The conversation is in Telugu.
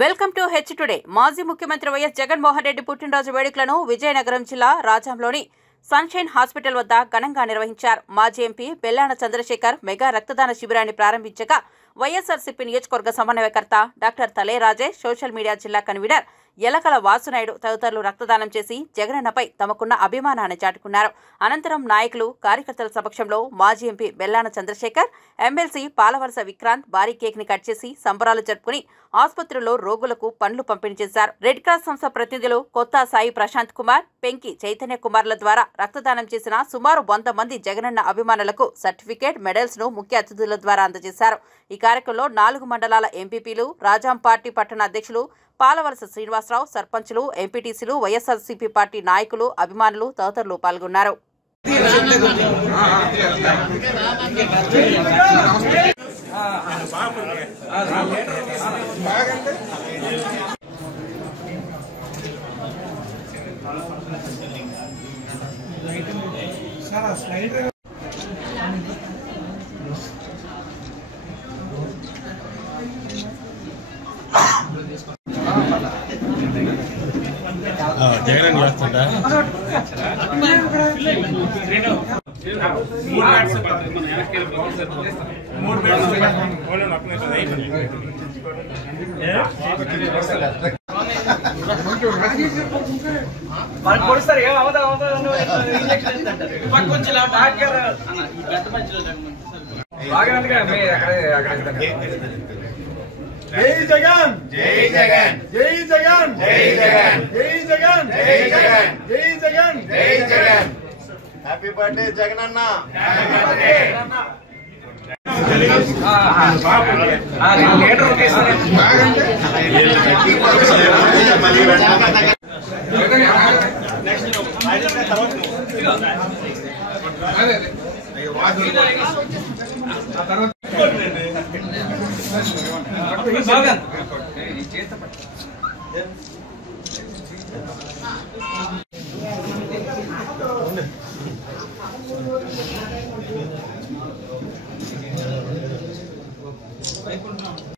Welcome to H today. మాజీ ముఖ్యమంత్రి వైఎస్ జగన్మోహన్ రెడ్డి పుట్టినరోజు వేడుకలను విజయనగరం జిల్లా రాజంలోని సన్షైన్ హాస్పిటల్ వద్ద ఘనంగా నిర్వహించారు. మాజీ ఎంపీ బెల్లాన చంద్రశేఖర్ మెగా రక్తదాన శిబిరాన్ని ప్రారంభించగా వైఎస్ఆర్సీపీ నియోజకవర్గ సమన్వయకర్త డాక్టర్ తలే రాజేష్, సోషల్ మీడియా జిల్లా కన్వీనర్ యలకల వాసునాయుడు తదితరులు రక్తదానం చేసి జగనన్నపై తమకున్న అభిమానాన్ని చాటుకున్నారు. అనంతరం నాయకులు, కార్యకర్తల సమక్షంలో మాజీ ఎంపీ బెల్లాన చంద్రశేఖర్, ఎమ్మెల్సీ పాలవలస విక్రాంత్ భారీ కేక్ ని కట్ చేసి సంబరాలు జరుపుకుని ఆసుపత్రుల్లో రోగులకు పండ్లు పంపిణీ చేశారు. రెడ్ క్రాస్ సంస్థ ప్రతినిధులు కొత్త సాయి ప్రశాంత్ కుమార్, పెంకి చైతన్య కుమార్ల ద్వారా రక్తదానం చేసిన సుమారు 100 మంది జగనన్న అభిమానులకు సర్టిఫికేట్, మెడల్స్ ను ముఖ్య అతిథుల ద్వారా అందజేశారు. ఈ కార్యక్రమంలో 4 మండలాల ఎంపీపీలు, రాజాం పార్టీ పట్టణ అధ్యక్షులు పాలవలస శ్రీనివాసరావు, సర్పంచులు, ఎంపీటీసీలు, వైఎస్ఆర్సీపీ పార్టీ నాయకులు, అభిమానులు తదితరులు పాల్గొన్నారు. జగన్ చేస్తుందా జై జగన్, జై జగన్, జై జగన్, జై జగన్, జై జగన్, జై జగన్, జై జగన్, జై జగన్. Happy birthday Jagananna.